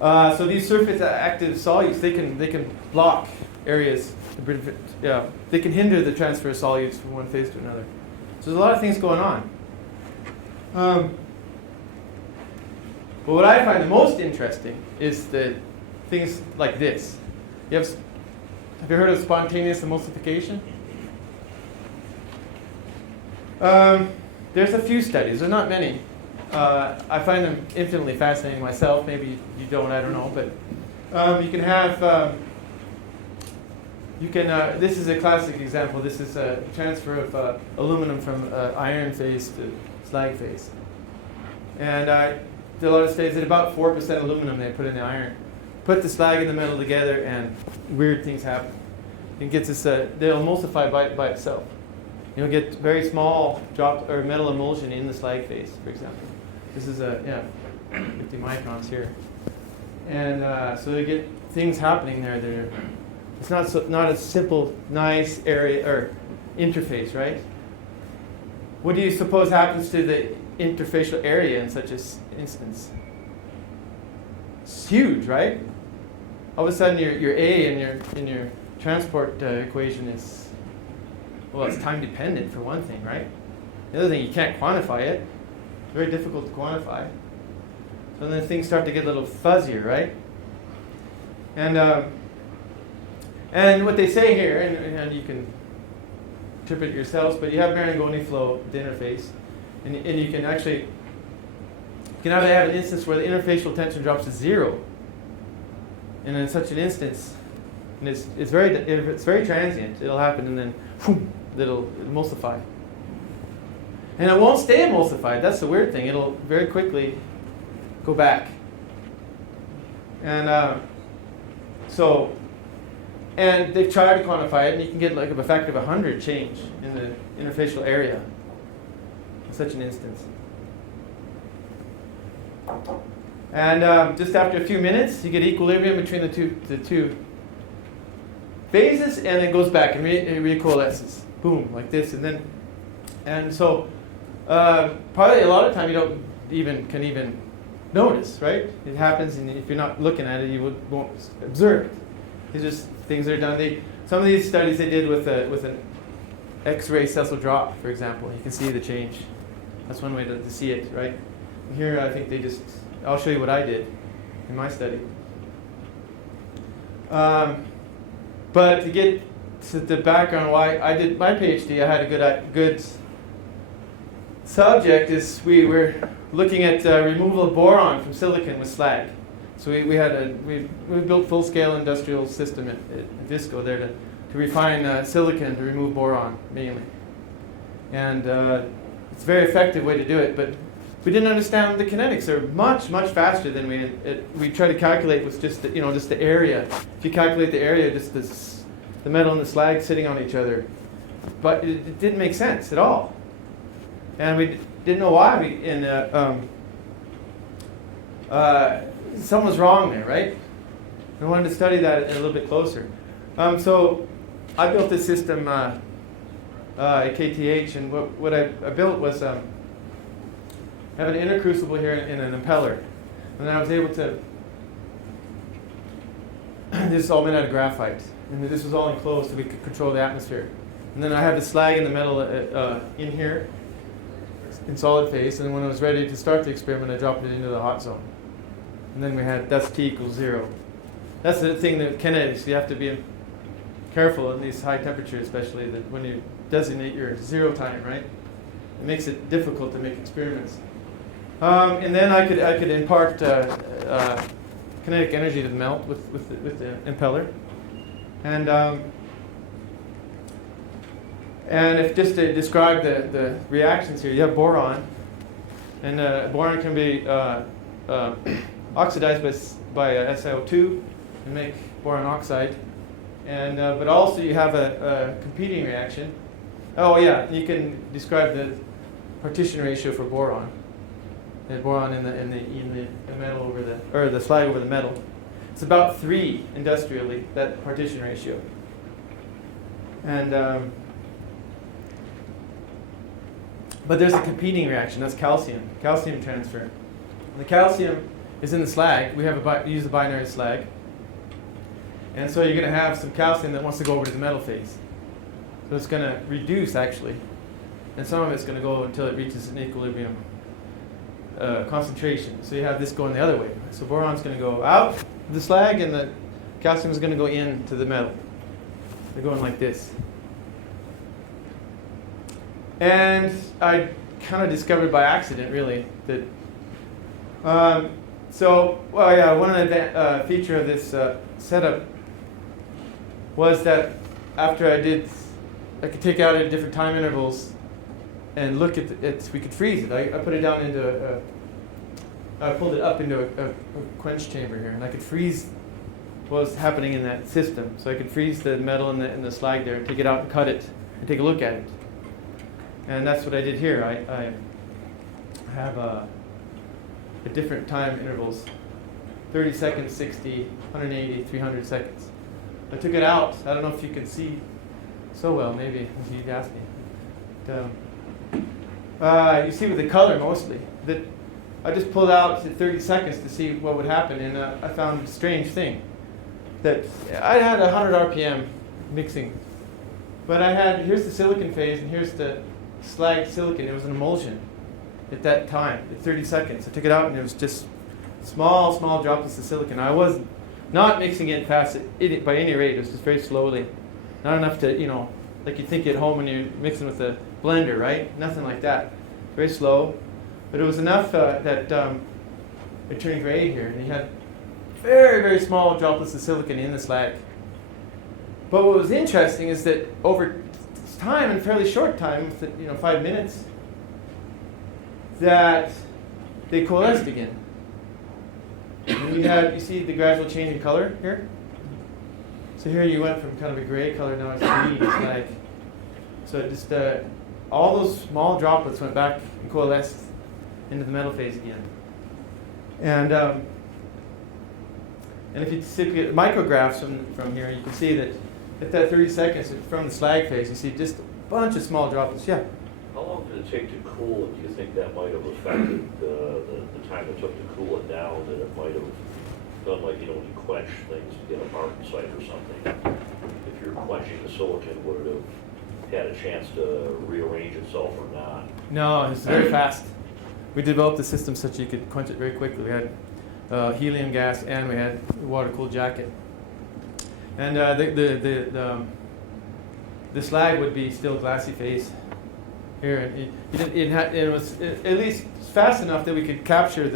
So these surface active solutes, they can block areas. They can hinder the transfer of solutes from one phase to another. So there's a lot of things going on. But what I find the most interesting is the things like this. Have you heard of spontaneous emulsification? There's a few studies. There's not many. I find them infinitely fascinating myself. Maybe you don't. I don't know. But you can have. This is a classic example. This is a transfer of aluminum from iron phase to slag phase. And a lot of studies at about 4% aluminum they put in the iron. Put the slag and the metal together, and weird things happen. It gets this. They'll emulsify by itself. You'll get very small drop or metal emulsion in the slag phase, for example. This is 50 microns here, and so they get things happening there. It's not a simple, nice area or interface, right? What do you suppose happens to the interfacial area in such an instance? It's huge, right? All of a sudden, your A in your transport equation is, well, it's time dependent for one thing, right? The other thing, you can't quantify it. It's very difficult to quantify. So then things start to get a little fuzzier, right? And what they say here, and you can interpret it yourselves, but you have Marangoni flow at the interface, and you can actually have an instance where the interfacial tension drops to 0. And in such an instance, and it's very transient. It'll happen, and then whoom, it'll emulsify. And it won't stay emulsified. That's the weird thing. It'll very quickly go back. And and they've tried to quantify it, and you can get like a factor of 100 change in the interfacial area in such an instance. And just after a few minutes, you get equilibrium between the two phases, and it goes back and recoalesces. Boom, like this, and so probably a lot of time you don't can even notice, right? It happens, and if you're not looking at it, you won't observe it. It's just things that are done. Some of these studies they did with an X-ray Cecil drop, for example. You can see the change. That's one way to see it, right? And here, I think I'll show you what I did in my study. But to get to the background why I did my PhD, I had a good subject. Is we were looking at removal of boron from silicon with slag. So we built full-scale industrial system at Visco there to refine silicon to remove boron mainly, and it's a very effective way to do it. But we didn't understand the kinetics. They're much faster than we tried to calculate with just the area. If you calculate the area, just the metal and the slag sitting on each other, but it didn't make sense at all, and we didn't know why. Something was wrong there, right? I wanted to study that a little bit closer. So I built this system at KTH, and what I built was have an intercrucible here in an impeller, and I was able to. This is all made out of graphite, and this was all enclosed so we could control the atmosphere. And then I had the slag and the metal in here in solid phase, and when I was ready to start the experiment, I dropped it into the hot zone. And then that's T equals 0. That's the thing that kinetics, you have to be careful in these high temperatures, especially that when you designate your 0 time, right? It makes it difficult to make experiments. And then I could impart kinetic energy to the melt with the impeller. And if just to describe the reactions here, you have boron, and boron can be oxidized by SiO2 and make boron oxide, and but also you have a competing reaction. Oh yeah, you can describe the partition ratio for boron. The boron in the metal or the slag over the metal. It's about 3 industrially, that partition ratio. And but there's a competing reaction. That's calcium transfer. And the calcium is in the slag. We use a binary slag. And so you're going to have some calcium that wants to go over to the metal phase. So it's going to reduce, actually. And some of it's going to go until it reaches an equilibrium concentration. So you have this going the other way. So boron's going to go out of the slag, and the calcium is going to go into the metal. They're going like this. And I kind of discovered by accident, really, that. One feature of this setup was that after I could take out at different time intervals and look at it. We could freeze it. I put it down into I pulled it up into a quench chamber here, and I could freeze what was happening in that system. So I could freeze the metal in the slag there, and take it out and cut it, and take a look at it. And that's what I did here. I have at different time intervals, 30 seconds, 60, 180, 300 seconds. I took it out. I don't know if you can see so well, maybe, if you'd ask me. You see with the color mostly, that I just pulled out at 30 seconds to see what would happen, and I found a strange thing. That I had 100 RPM mixing, but here's the silicon phase, and here's the slag silicon. It was an emulsion at that time, at 30 seconds. I took it out, and it was just small droplets of silicon. I was not mixing it fast by any rate. It was just very slowly. Not enough to, like you think at home when you're mixing with a blender, right? Nothing like that. Very slow. But it was enough that it turned gray here. And you had very, very small droplets of silicon in the slag. But what was interesting is that over time, in fairly short time, 5 minutes, that they coalesced again. And you see the gradual change in color here? So here you went from kind of a gray color, now it's green. It's like, so it just all those small droplets went back and coalesced into the metal phase again. And if you look at micrographs from here, you can see that at that 30 seconds from the slag phase, you see just a bunch of small droplets. Yeah. How long did it take to cool it? Do you think that might have affected the time it took to cool it down? That it might have done like, when you quench things to get a martensite or something. If you're quenching the silicon, would it have had a chance to rearrange itself or not? No, it's very fast. We developed the system such you could quench it very quickly. We had helium gas, and we had a water-cooled jacket. And the slag would be still glassy phase here. And it was at least fast enough that we could capture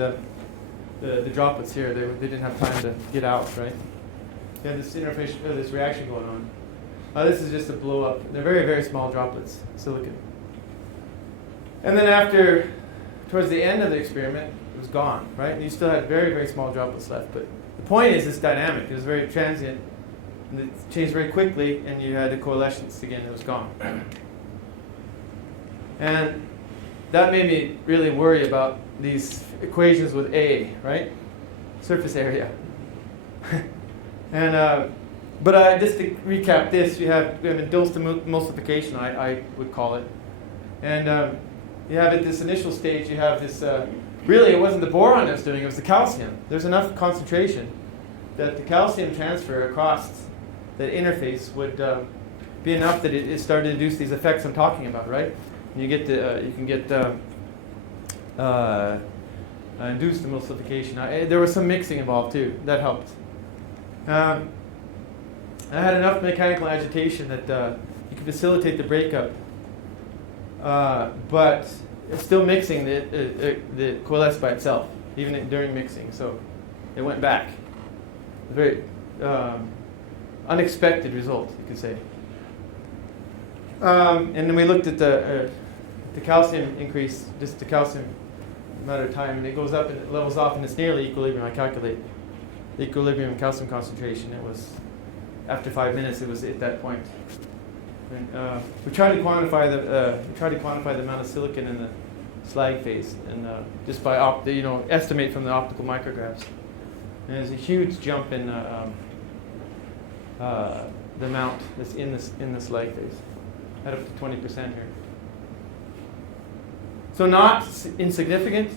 the droplets here. They didn't have time to get out, right? You had this interfacial, this reaction going on. This is just a blow up. They're very, very small droplets, silicon. And then towards the end of the experiment, it was gone, right? And you still had very, very small droplets left. But the point is, it's dynamic. It was very transient, and it changed very quickly, and you had the coalescence again. It was gone. And that made me really worry about these equations with A, right? Surface area. And but just to recap this, we have induced emulsification, I would call it. And you have at this initial stage, you have this, really it wasn't the boron that's doing it, was the calcium. There's enough concentration that the calcium transfer across that interface would be enough that it started to induce these effects I'm talking about, right? And you can get induced emulsification. There was some mixing involved too. That helped. I had enough mechanical agitation that you could facilitate the breakup, but it's still mixing the coalesced by itself, even during mixing. So it went back. A very unexpected result, you could say. And then we looked at the calcium increase, just the calcium amount of time, and it goes up and it levels off, and it's nearly equilibrium. I calculate the equilibrium calcium concentration. It was after 5 minutes. It was at that point. And, we tried to quantify the amount of silicon in the slag phase, and just by estimate from the optical micrographs. And there's a huge jump in the amount that's in the slag phase, at up to 20% here. So not insignificant.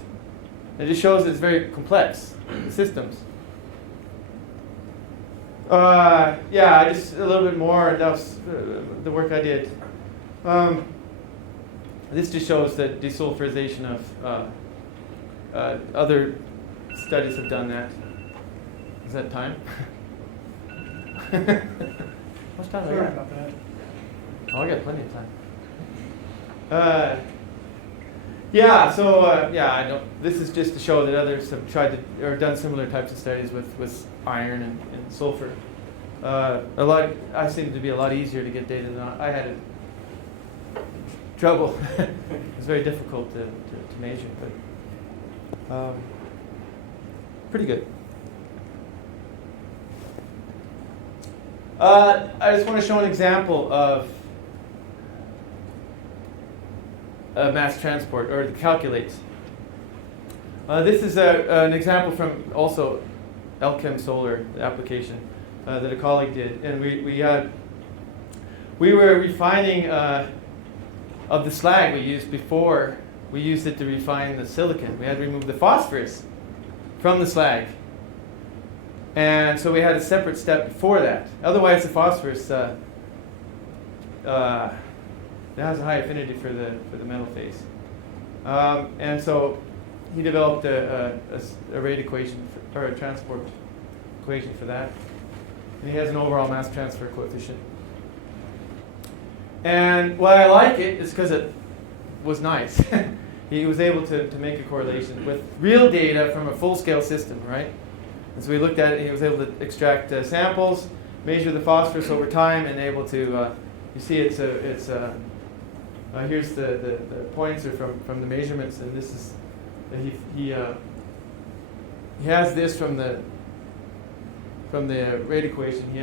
It just shows it's very complex systems. Just a little bit more. That was the work I did. This just shows that desulfurization Other studies have done that. Is that time? What's time? Sure. Oh, I got plenty of time. Yeah, so I know this is just to show that others have tried to or done similar types of studies with iron and sulfur. I seem to be a lot easier to get data than I had trouble. It was very difficult to measure, but pretty good. I just want to show an example of mass transport, or it calculates. This is an example from also Elkem solar application that a colleague did, and we were refining of the slag we used before. We used it to refine the silicon. We had to remove the phosphorus from the slag, and so we had a separate step before that. Otherwise, the phosphorus it has a high affinity for the metal phase, and so he developed a rate equation or a transport equation for that, and he has an overall mass transfer coefficient. And why I like it is because it was nice. He was able to make a correlation with real data from a full-scale system, right? And so we looked at it, and he was able to extract samples, measure the phosphorus over time, and able to. You see, here's the points are from the measurements, and this is he has this from the rate equation. He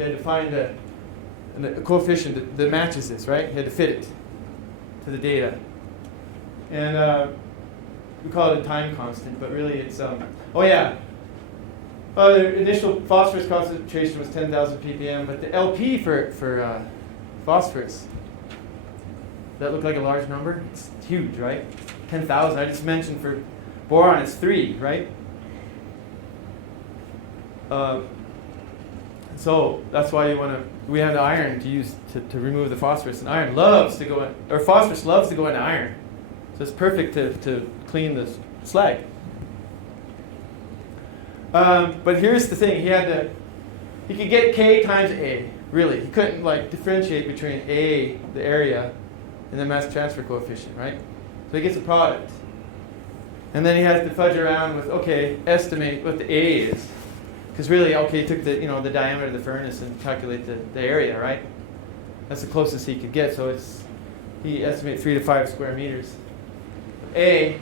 had to find a coefficient that matches this, right? He had to fit it to the data, and we call it a time constant, but really it's the initial phosphorus concentration was 10,000 ppm, but the LP for phosphorus, that looked like a large number. It's huge, right? 10,000. I just mentioned for boron it's 3, right? So that's why we have the iron to use to remove the phosphorus. And iron loves to go in, or phosphorus loves to go into iron. So it's perfect to clean the slag. But here's the thing: he could get K times A. Really, he couldn't differentiate between A, the area, and the mass transfer coefficient, right? So he gets a product, and then he has to fudge around with estimate what the A is, because really he took the diameter of the furnace and calculate the area, right? That's the closest he could get. So he estimates 3 to 5 square meters A.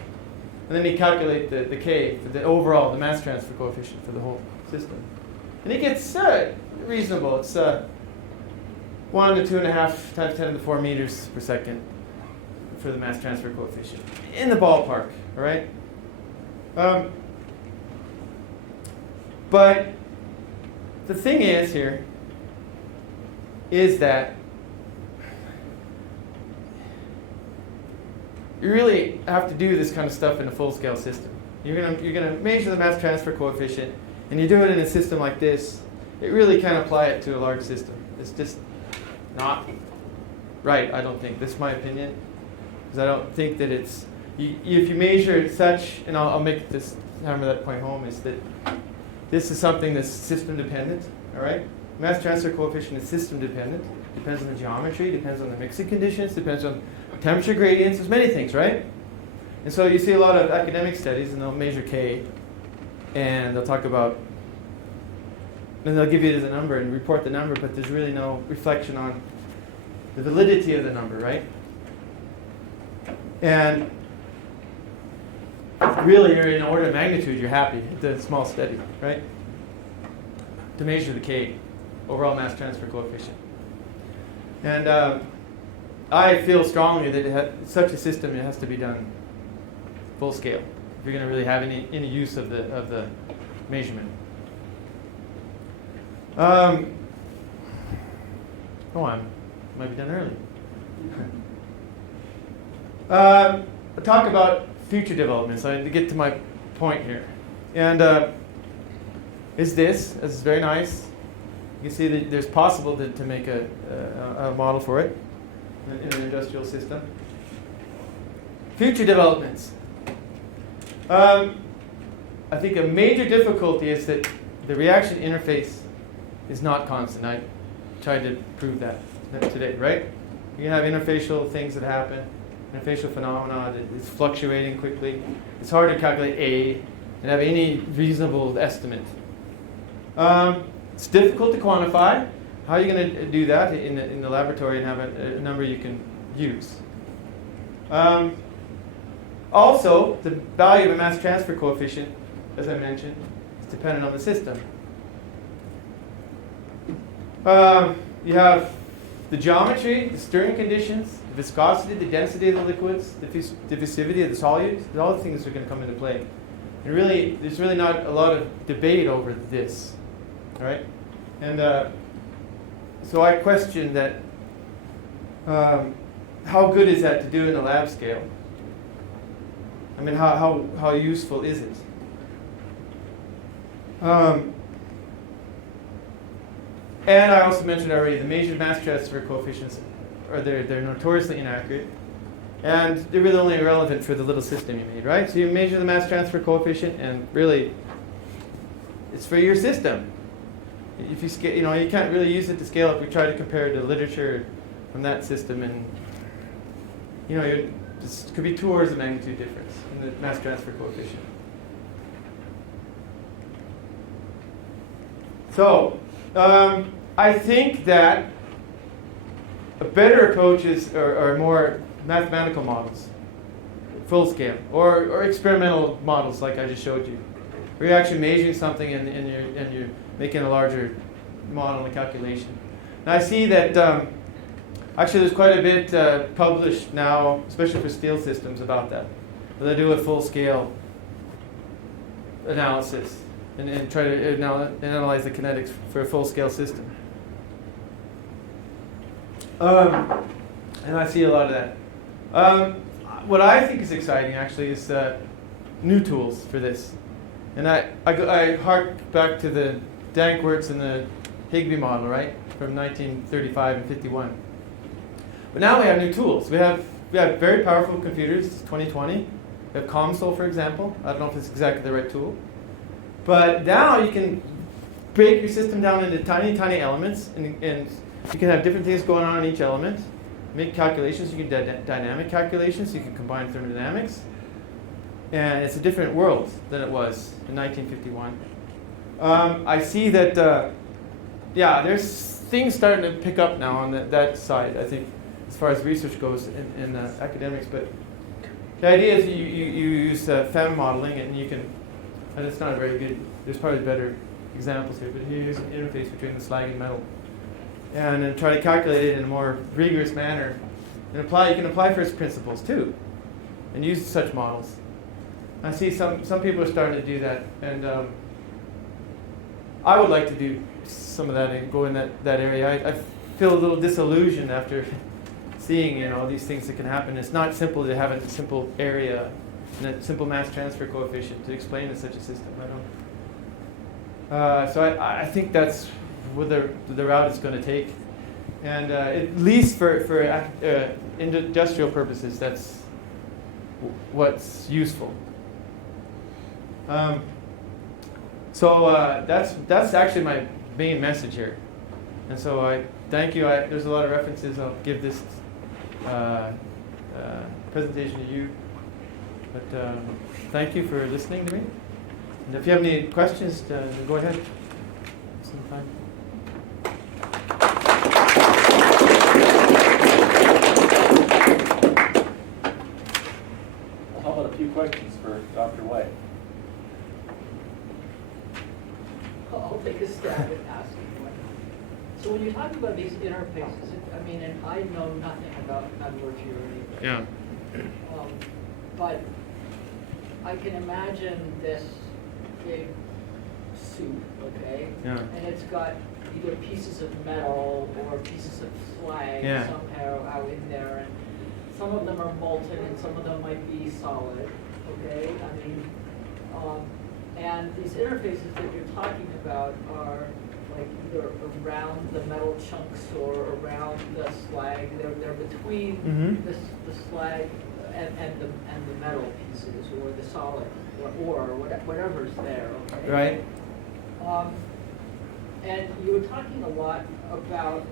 And then he calculate the K, for the overall, the mass transfer coefficient for the whole system. And he gets reasonable. It's 1 to 2.5 times 10 to the 4 meters per second for the mass transfer coefficient. In the ballpark, all right? But the thing is that you really have to do this kind of stuff in a full-scale system. You're gonna measure the mass transfer coefficient, and you do it in a system like this. It really can't apply it to a large system. It's just not right, I don't think. This is my opinion, because I don't think that it's. If you measure it such, and I'll make this hammer that point home, is that this is something that's system dependent. All right, mass transfer coefficient is system dependent. Depends on the geometry, depends on the mixing conditions, depends on temperature gradients. There's many things, right? And so you see a lot of academic studies, and they'll measure K, and they'll talk about, and they'll give you it as a number and report the number, but there's really no reflection on the validity of the number, right? And really, you're in order of magnitude, you're happy. It's a small study, right? To measure the K, overall mass transfer coefficient. And I feel strongly that such a system, it has to be done full scale if you're going to really have any use of the measurement. Might be done early. I'll talk about future developments. I need to get to my point here. And this is very nice. You can see that there's possible to make a model for it in an industrial system. Future developments. I think a major difficulty is that the reaction interface is not constant. I tried to prove that today, right? You can have interfacial things that happen, interfacial phenomena that is fluctuating quickly. It's hard to calculate A and have any reasonable estimate. It's difficult to quantify. How are you going to do that in the laboratory and have a number you can use? Also, the value of a mass transfer coefficient, as I mentioned, is dependent on the system. You have the geometry, the stirring conditions, the viscosity, the density of the liquids, the diffusivity of the solutes. All the things are going to come into play. And really, there's really not a lot of debate over this, right? And so I question that. How good is that to do in a lab scale? I mean, how useful is it? And I also mentioned already the measured mass transfer coefficients they're notoriously inaccurate, and they're really only relevant for the little system you made, right? So you measure the mass transfer coefficient, and really, it's for your system. If you scale, you can't really use it to scale up. We try to compare the literature from that system, and this could be 2 orders of magnitude difference in the mass transfer coefficient. So, I think that a better approach are more mathematical models, full scale, or experimental models like I just showed you, where you're actually measuring something and you're making a larger model and calculation. And I see that actually there's quite a bit published now, especially for steel systems, about that, where they do a full scale analysis and try to analyze the kinetics for a full scale system. And I see a lot of that. What I think is exciting actually is new tools for this. And I hark back to the Danckwerts and the Higby model, right, from 1935 and 51. But now we have new tools. We have very powerful computers. It's 2020. We have COMSOL, for example. I don't know if it's exactly the right tool. But now you can break your system down into tiny, tiny elements, and you can have different things going on in each element. Make calculations. You can do dynamic calculations. You can combine thermodynamics. And it's a different world than it was in 1951. I see that, there's things starting to pick up now on that side, I think, as far as research goes in academics. But the idea is you use FEM modeling, and you can, and it's not very good, there's probably better examples here, but you use an interface between the slag and metal. And then try to calculate it in a more rigorous manner. And you can apply first principles too, and use such models. I see some people are starting to do that, and I would like to do some of that and go in that area. I feel a little disillusioned after seeing these things that can happen. It's not simple to have a simple area and a simple mass transfer coefficient to explain such a system. So I think that's where the route is going to take, and at least for industrial purposes, that's what's useful. So that's actually my main message here, and so I thank you. There's a lot of references. I'll give this presentation to you, but thank you for listening to me. And if you have any questions, go ahead. Sometime. How about a few questions for Dr. White? I'll take a stab at asking one. So when you're talking about these interfaces, and I know nothing about metallurgy or anything. Yeah. But I can imagine this big soup, okay? Yeah. And it's got either pieces of metal or pieces of slag somehow out in there, and some of them are molten and some of them might be solid, okay? And these interfaces that you're talking about are like either around the metal chunks or around the slag. They're between the slag and the metal pieces, or the solid, or whatever's there, okay? Right. And you were talking a lot about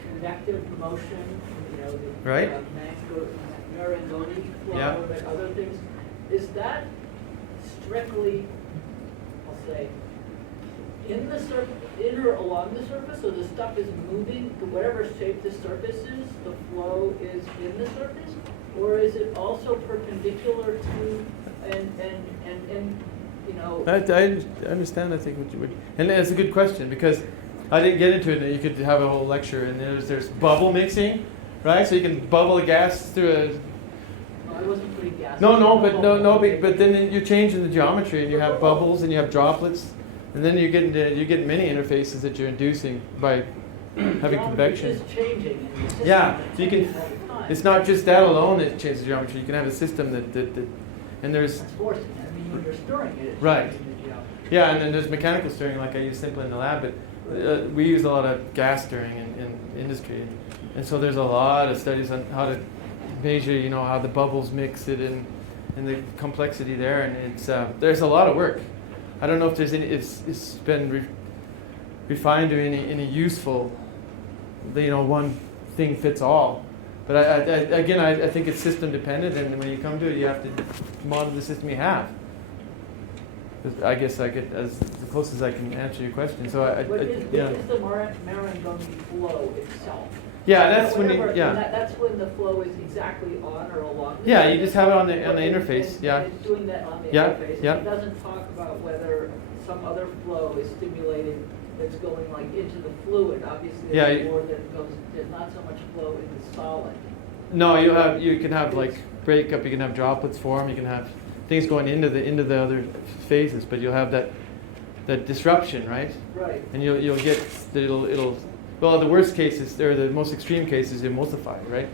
convective motion, you know, the Right. Marangoni flow, Yeah. and other things. Is that strictly, I'll say, in the in or along the surface, so the stuff is moving, whatever shape the surface is, the flow is in the surface? Or is it also perpendicular to, and you know? I understand, I think, what you would, and it's a good question, because I didn't get into it, and you could have a whole lecture, and there's bubble mixing, right? So you can bubble a gas through a... No, I wasn't putting gas. But then you're changing the geometry, and you have bubbles, and you have droplets, and then you get many interfaces that you're inducing by having convection. It's changing in the system. Yeah, so you can, all the time. it's not just that alone that changes the geometry, you can have a system that and there's... It's forcing it. I mean, when you're stirring it, it's Right. changing the geometry. Yeah, and then there's mechanical stirring like I use simply in the lab, but we use a lot of gas stirring in industry. And so there's a lot of studies on how to measure, you know, how the bubbles mix it and the complexity there. And it's there's a lot of work. I don't know if there's any, it's been refined to any useful, you know, one thing fits all. But I think it's system dependent, and when you come to it, you have to model the system you have. I guess I get as close as I can answer your question. So What is the Marangoni flow itself? Yeah, that's when Whatever, yeah. That's when the flow is exactly on or along. The Yeah, you surface. just have it on the And interface. and Yeah. it's doing that on the Yeah, interface. yeah. It doesn't talk about whether some other flow is stimulated that's going like into the fluid. Obviously, Yeah, there's you- more that goes. There's not so much flow in the solid. No, you can have like breakup. You can have droplets form. You can have things going into the other phases, but you'll have that disruption, right? Right. And you'll get that it'll well, the worst cases or the most extreme cases emulsify, right?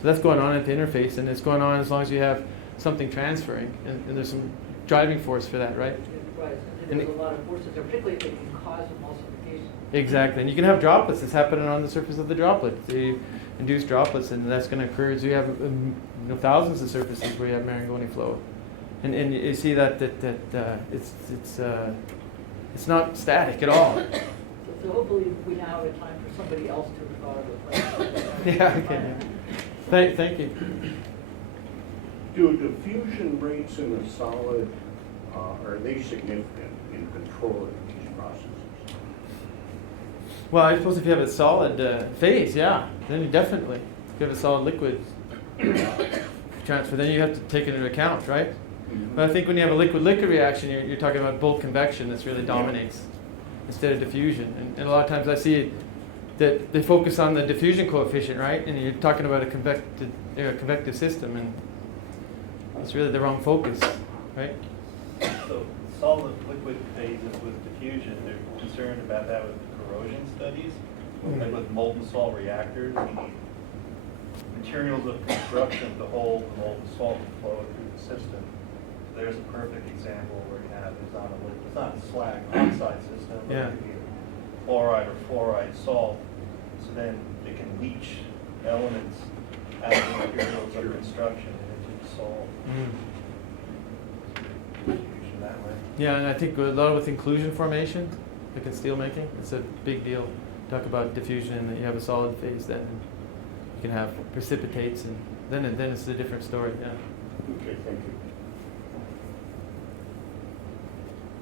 So that's going on at the interface, and it's going on as long as you have something transferring, and there's some driving force for that, right? Right. And There's a lot of forces, there, particularly if they can cause emulsification. Exactly, and you can have droplets that's happening on the surface of the droplet. The induced droplets, and that's going to occur as you have thousands of surfaces where you have Marangoni flow, and you see that it's not static at all. So hopefully we now have a time for somebody else to have thought of a plan. Yeah, okay. Thank you. Do diffusion rates in a solid, are they significant in controlling these processes? Well, I suppose if you have a solid phase, yeah, then you definitely. If you have a solid liquid transfer, then you have to take it into account, right? Mm-hmm. But I think when you have a liquid-liquid reaction, you're talking about bulk convection that's really dominates instead of diffusion. And a lot of times I see that they focus on the diffusion coefficient, right? And you're talking about a convective system, and it's really the wrong focus, right? So solid liquid phases with diffusion, they're concerned about that with corrosion studies. Like with molten salt reactors, you need materials of construction to hold the molten salt to flow through the system. So there's a perfect example where you have, it's not a slag oxide system, but Yeah. it could be chloride or fluoride salt. So then it can leach elements out of the materials of construction into the salt. Diffusion that way. Yeah, and I think a lot with inclusion formation, like in steel making, it's a big deal. Talk about diffusion, and you have a solid phase, then you can have precipitates, and then it's a different story. Yeah. Okay, thank you.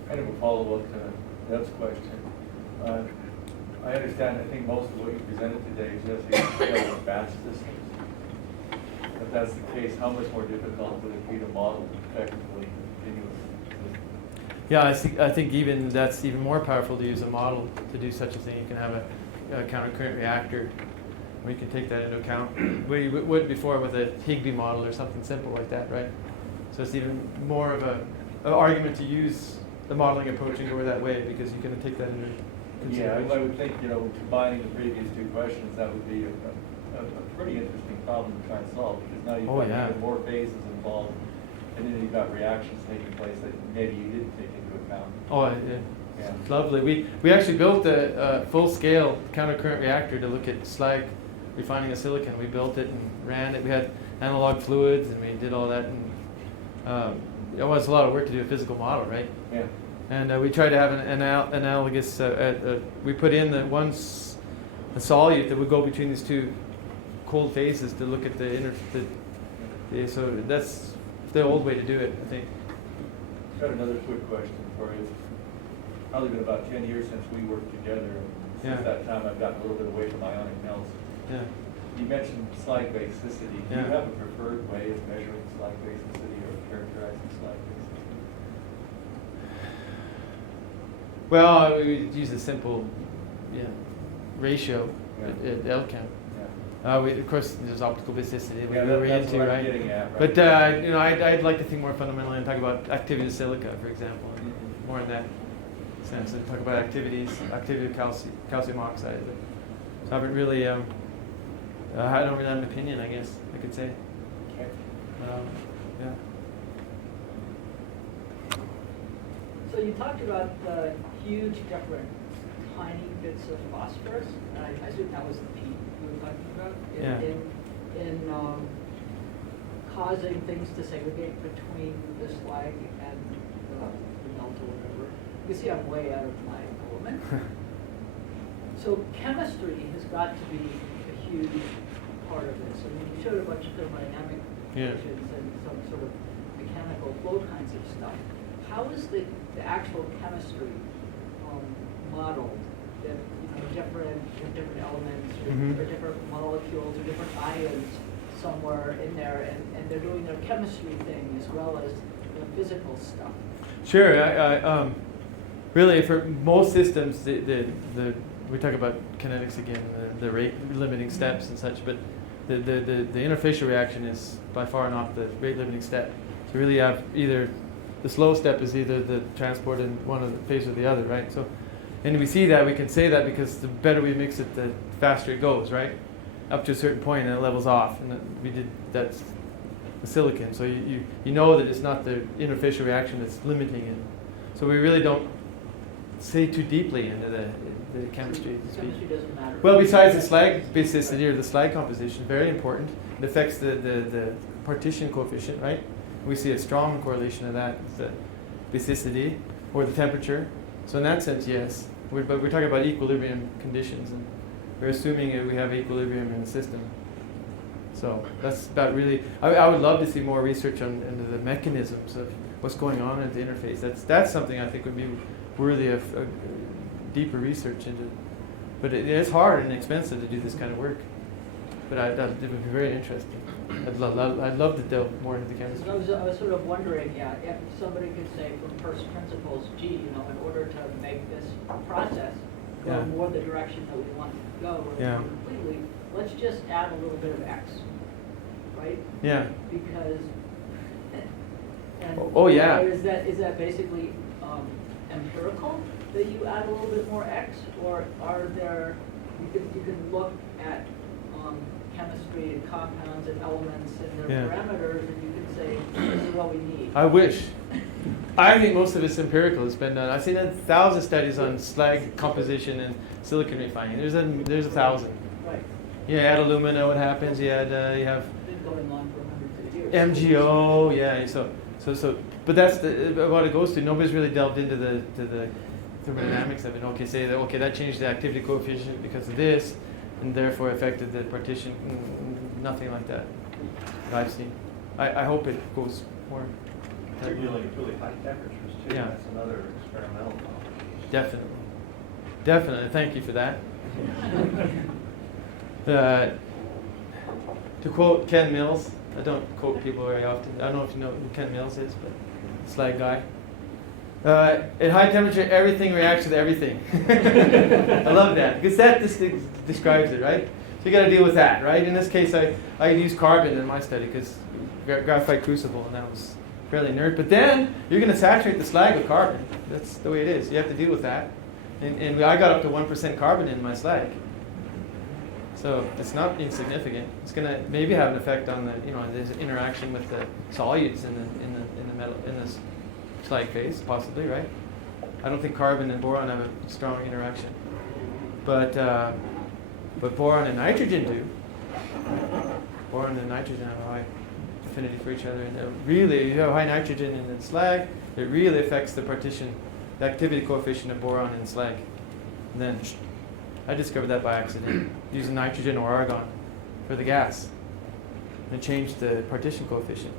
Kind of a follow-up to Deb's question. I understand, I think most of what you presented today is just with batch systems. If that's the case, how much more difficult would it be to model effectively continuously? Yeah, I think even that's even more powerful to use a model to do such a thing. You can have a counter-current reactor where you can take that into account, where you would before with a Higby model or something simple like that, right? So it's even more of an argument to use the modeling approach and go that way, because you can take that into Yeah, consideration. I would think, combining the previous two questions, that would be a pretty interesting problem to try and solve, because now you've Oh, got yeah. even more phases involved, and then you've got reactions taking place that maybe you didn't take into account. Oh, Yeah. it's lovely. We actually built a full-scale counter-current reactor to look at slag refining of silicon. We built it and ran it. We had analog fluids, and we did all that. And it was a lot of work to do a physical model, right? Yeah. And we tried to have an analogous. We put in a solute that would go between these two cold phases to look at so that's the old way to do it, I think. Got another quick question for you. It's probably been about 10 years since we worked together, and since Yeah. that time I've gotten a little bit away from ionic melts. Yeah. You mentioned slag basicity. Do Yeah. you have a preferred way of measuring slag basicity or characterizing slag basicity? Well, we would use a simple ratio Yeah. at Elkem. Yeah. Of course, there's optical basicity we Yeah, were that's into, what I'm right? getting at, right? But I'd like to think more fundamentally and talk about activity of silica, for example, and more in that sense, and talk about activity of calcium oxide. So I haven't really, I don't really have an opinion, I guess I could say. Okay. Yeah. So you talked about the huge different tiny bits of phosphorus, and I assume that was the peak you were talking about in causing things to segregate between the slag and the melt or whatever. You can see I'm way out of my element. So chemistry has got to be a huge part of this. I mean, you showed a bunch of thermodynamic equations and some sort of mechanical flow kinds of stuff. How is the actual chemistry modeled? That different elements or different molecules or different ions somewhere in there, and they're doing their chemistry thing as well as the physical stuff. Sure. Really, for most systems, we talk about kinetics again, the rate limiting steps and such, but the interfacial reaction is by far not the rate limiting step. So really, you have either the slow step is either the transport in one of the phase or the other, right? So, and we see that, we can say that because the better we mix it, the faster it goes, right? Up to a certain point, and it levels off, and that's the silicon. So you know that it's not the interfacial reaction that's limiting it. So we really don't say too deeply into the chemistry. Chemistry doesn't matter. Well, besides the slag basicity or the slag composition, very important. It affects the partition coefficient, right? We see a strong correlation of that, the basicity or the temperature. So in that sense, yes. But we're talking about equilibrium conditions, and we're assuming that we have equilibrium in the system. So that's about really. I would love to see more research into the mechanisms of what's going on at the interface. That's something I think would be worthy of deeper research into. But it's hard and expensive to do this kind of work. But it would be very interesting. I'd love to delve more into the chemistry. I was sort of wondering, if somebody could say from first principles, gee, in order to make this process go more the direction that we want it to go, or completely, let's just add a little bit of X, right? Yeah. Because. Is that basically empirical that you add a little bit more X, or are there? You can look at chemistry and compounds and elements and their parameters, and you can say, this is what we need. I wish. I think most of it's empirical. It's been done. I've seen 1,000 studies on slag composition and silicon refining. There's 1,000. Right. You add alumina, what happens? You have Been going on for hundreds of years. MgO. Yeah. So. But that's what it goes to. Nobody's really delved into the thermodynamics of it. Okay, that changed the activity coefficient because of this, and therefore affected the partition. Nothing like that I've seen. I hope it goes more. They're dealing with really high temperatures too. Yeah. That's another experimental complication. Definitely. Thank you for that. To quote Ken Mills, I don't quote people very often. I don't know if you know who Ken Mills is, but slag guy. At high temperature, everything reacts with everything. I love that because that describes it, right? So you got to deal with that, right? In this case, I use carbon in my study because graphite crucible, and that was fairly inert. But then you're going to saturate the slag with carbon. That's the way it is. You have to deal with that. And I got up to 1% carbon in my slag. So it's not insignificant. It's going to maybe have an effect on the interaction with the solutes in the metal in this slag phase, possibly, right? I don't think carbon and boron have a strong interaction, but boron and nitrogen do. boron and nitrogen have a high affinity for each other. And really, you have high nitrogen in the slag, it really affects the activity coefficient of boron and slag. And then I discovered that by accident, using nitrogen or argon for the gas. And changed the partition coefficient.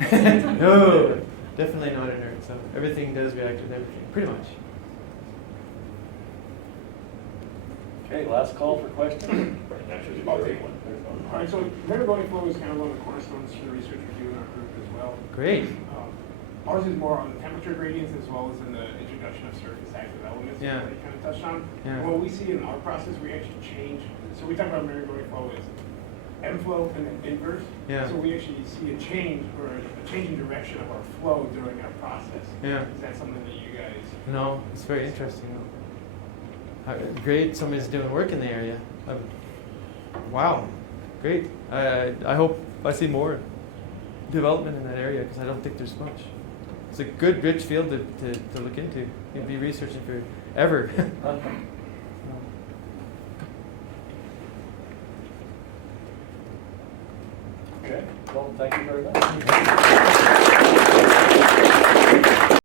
No, definitely not inert. So everything does react with everything, pretty much. Okay, last call for questions. Actually, I'll take one. All right, so linear going flow is kind of one of the cornerstones for the research we do in our group as well. Great. Ours is more on the temperature gradients as well as in the introduction of surface active elements Yeah. that you kind of touched on. Yeah. And what we see in our process, we actually change. So we talk about linear going flow as M flow and then inverse. Yeah. So we actually see a change or a change in direction of our flow during our process. Yeah. Is that something that you guys? No, it's very interesting. Great, somebody's doing work in the area. Wow, great. I hope I see more development in that area because I don't think there's much. It's a good, rich field to look into. You'd be researching for ever. Okay, well, thank you very much.